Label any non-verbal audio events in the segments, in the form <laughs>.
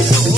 Oh. <laughs>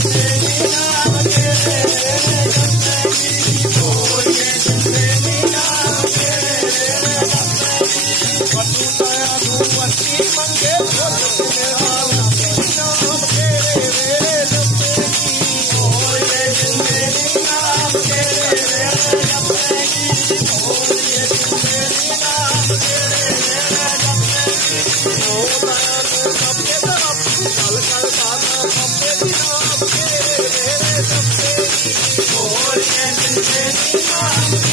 Thank uh you. -huh.